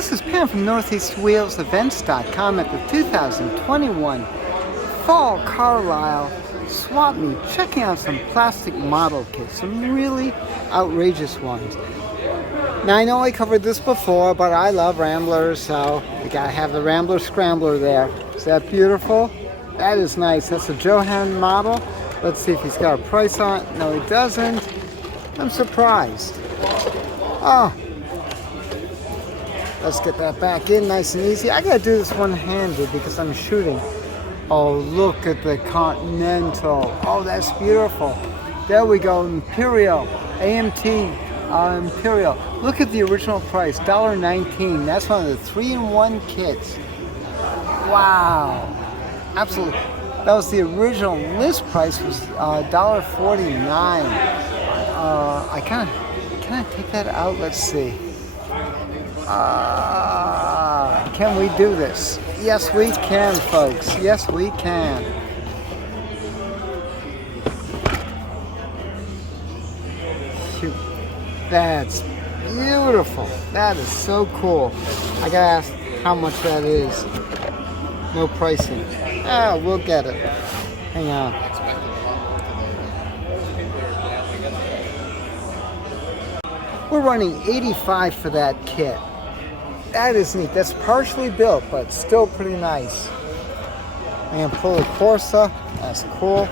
This is Pam from NortheastWheelsEvents.com at the 2021 Fall Carlisle Swap Meet, checking out some plastic model kits, some really outrageous ones. Now I know I covered this before, but I love Ramblers, so we gotta have the Rambler Scrambler there. Is that beautiful? That is nice. That's a Johan model. Let's see if he's got a price on it. No, he doesn't. I'm surprised. Oh, let's get that back in nice and easy. I gotta do this one-handed because I'm shooting. Oh, look at the Continental. Oh, that's beautiful. There we go, Imperial, AMT Imperial. Look at the original price, $1.19. That's one of the 3-in-1 kits. Wow, absolutely. That was the original list price was $1.49. Can I take that out? Let's see. Can we do this? Yes, we can, folks. Yes, we can. Shoot. That's beautiful. That is so cool. I gotta ask how much that is. No pricing. Ah, we'll get it. Hang on. We're running $85 for that kit. That is neat. That's partially built, but still pretty nice. And pull the Corsa. That's cool.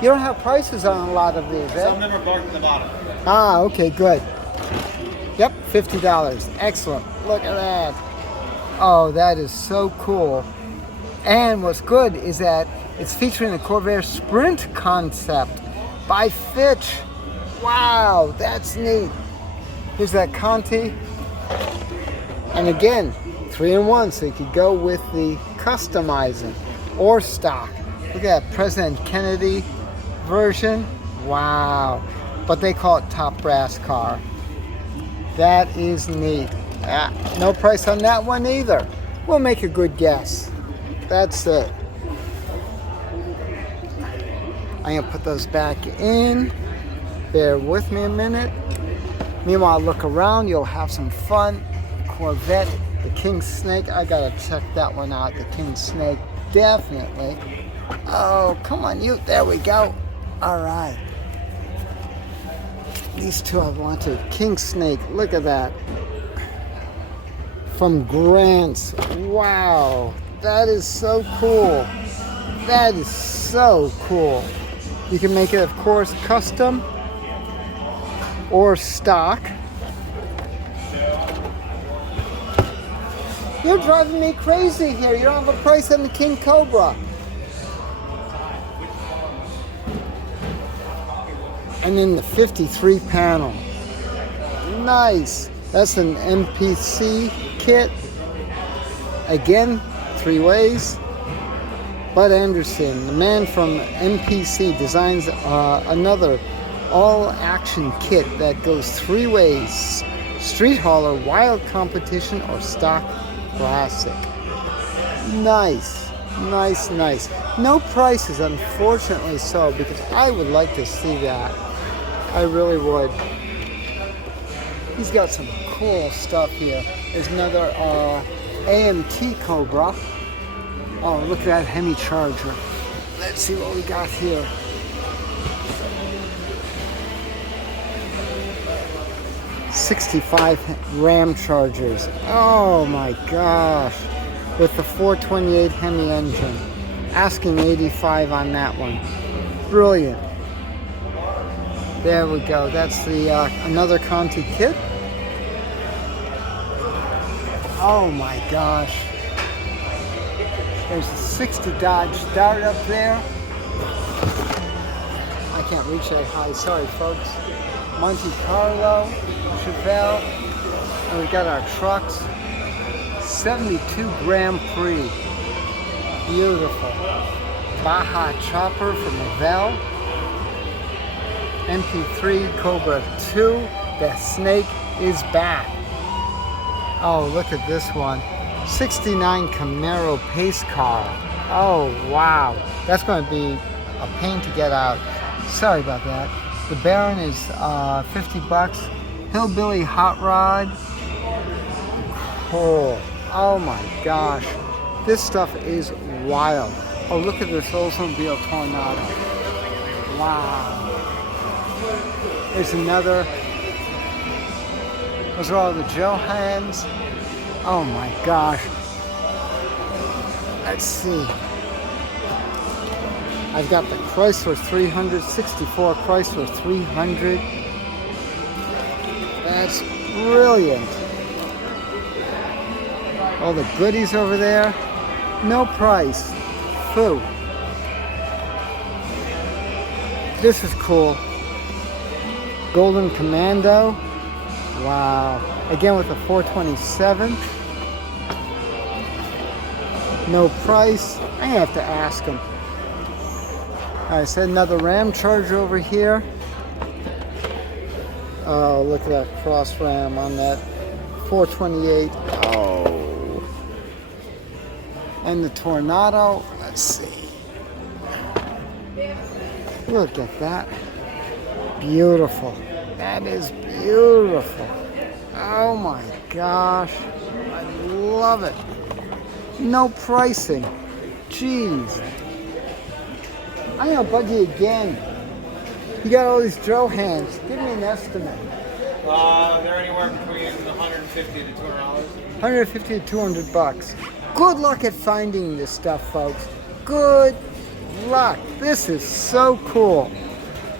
You don't have prices on a lot of these, eh? Some of them are marked at the bottom. Ah, okay, good. Yep, $50. Excellent. Look at that. Oh, that is so cool. And what's good is that it's featuring the Corvair Sprint concept by Fitch. Wow, that's neat. Here's that Conti. And again, 3-in-1, so you could go with the customizing or stock. Look at that President Kennedy version. Wow. But they call it top brass car. That is neat. Ah, no price on that one either. We'll make a good guess. That's it. I'm going to put those back in. Bear with me a minute. Meanwhile, look around. You'll have some fun. Corvette, the King Snake. I got to check that one out. The King Snake, definitely. Oh, come on, you. There we go. All right. These two I want to. King Snake, look at that. From Grant's. Wow. That is so cool. That is so cool. You can make it, of course, custom or stock. You're driving me crazy here. You don't have a price on the King Cobra. And then the 53 panel. Nice. That's an MPC kit. Again, 3 ways. Bud Anderson, the man from MPC, designs another all-action kit that goes 3 ways. Street hauler, wild competition, or stock classic. Nice. Nice, nice. No prices, unfortunately so, because I would like to see that. I really would. He's got some cool stuff here. There's another AMT Cobra. Oh, look at that Hemi Charger. Let's see what we got here. '65 Ram Chargers. Oh my gosh. With the 428 Hemi engine. Asking 85 on that one. Brilliant. There we go. That's the another Conti kit. Oh my gosh. There's a 60 Dodge Dart up there. I can't reach that high. Sorry, folks. Monte Carlo, Chevelle, and we got our trucks. 72 Grand Prix. Beautiful. Baja Chopper from Revell. MP3 Cobra 2. The Snake is back. Oh, look at this one. 69 Camaro pace car. Oh, wow. That's going to be a pain to get out. Sorry about that. The Baron is $50. Hillbilly Hot Rod. cool. Oh my gosh. This stuff is wild. Oh, look at this Oldsmobile Tornado. Wow. There's another. Those are all the Johans. Oh my gosh. Let's see. I've got the Chrysler 300, 64 Chrysler 300. That's brilliant. All the goodies over there. No price. Foo. This is cool. Golden Commando. Wow. Again with the 427. No price. I'm going to have to ask him. I said another Ram Charger over here. Oh, look at that cross ram on that 428. Oh. And the Tornado. Let's see. Look at that. Beautiful. That is beautiful. Oh my gosh. I love it. No pricing. Jeez. I'm going to bug you again. You got all these Johans. Give me an estimate. They're anywhere between $150 to $200. $150 to $200. Good luck at finding this stuff, folks. Good luck. This is so cool.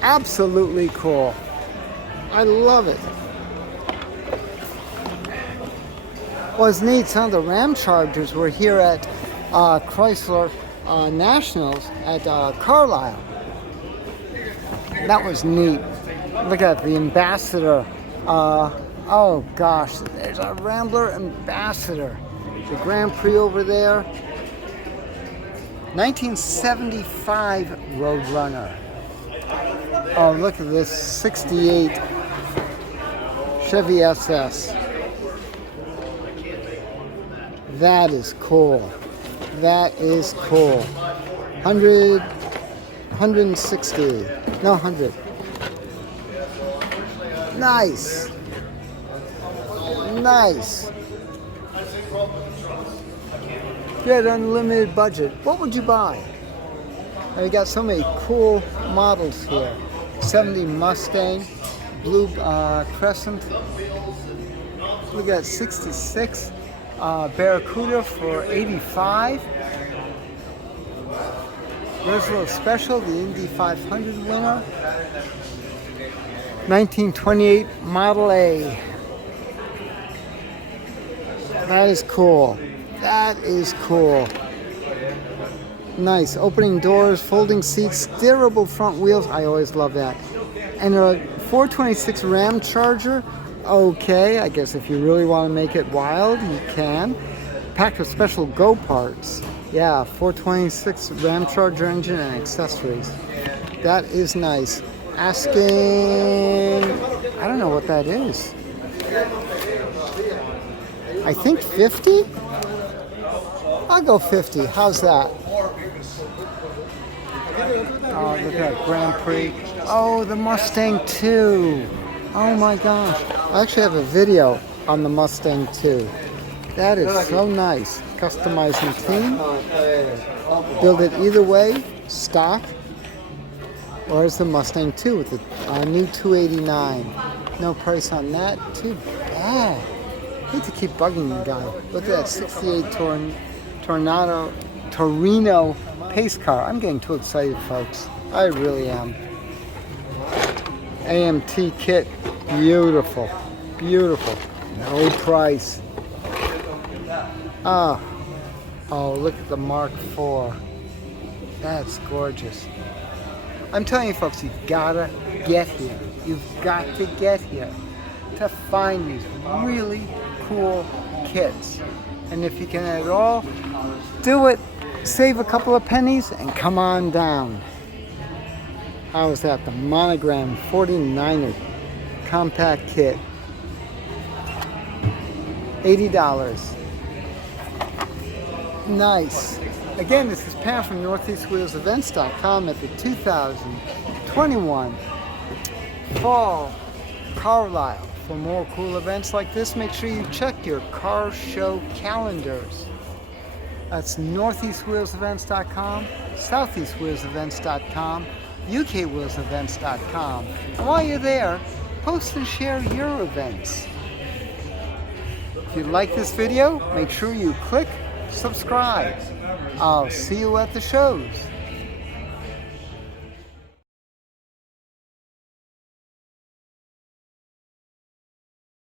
Absolutely cool. I love it. Well, it's neat. Some of the Ram Chargers were here at Chrysler Nationals at Carlisle. That was neat. Look at the Ambassador. Oh gosh, there's a Rambler Ambassador. The Grand Prix over there. 1975 Roadrunner. Oh, look at this 68 Chevy SS. That is cool. That is cool. 160. No, 100. Nice. Nice. If you had unlimited budget, what would you buy? We got so many cool models here. 70 Mustang, blue crescent. We got 66 Barracuda for 85. There's a little special, the Indy 500 winner. 1928 Model A. That is cool. That is cool. Nice. Opening doors, folding seats, steerable front wheels. I always love that. And a 426 Ram Charger. Okay, I guess if you really want to make it wild, you can. Packed with special Go parts. Yeah, 426 Ram Charger engine and accessories. That is nice. Asking, I don't know what that is. I think 50? I'll go 50. How's that? Oh, look at that Grand Prix. Oh, the Mustang 2. Oh my gosh. I actually have a video on the Mustang 2. That is so nice. Customizing team. Build it either way, stock, or as the Mustang 2 with the new 289. No price on that. Too bad. Hate to keep bugging the guy. Look at that 68 Torino pace car. I'm getting too excited, folks. I really am. AMT kit. Beautiful. Beautiful. No price. Oh, look at the Mark IV. That's gorgeous. I'm telling you, folks, you've got to get here. You've got to get here to find these really cool kits. And if you can at all, do it. Save a couple of pennies and come on down. How is that? The Monogram 49er compact kit. $80. Nice. Again, this is Pam from NortheastWheelsEvents.com at the 2021 Fall Carlisle For more cool events like this, make sure you check your car show calendars. That's northeastwheelsevents.com, southeastwheelsevents.com, ukwheelsevents.com. And while you're there, post and share your events. If you like this video, make sure you click subscribe. I'll see you at the shows.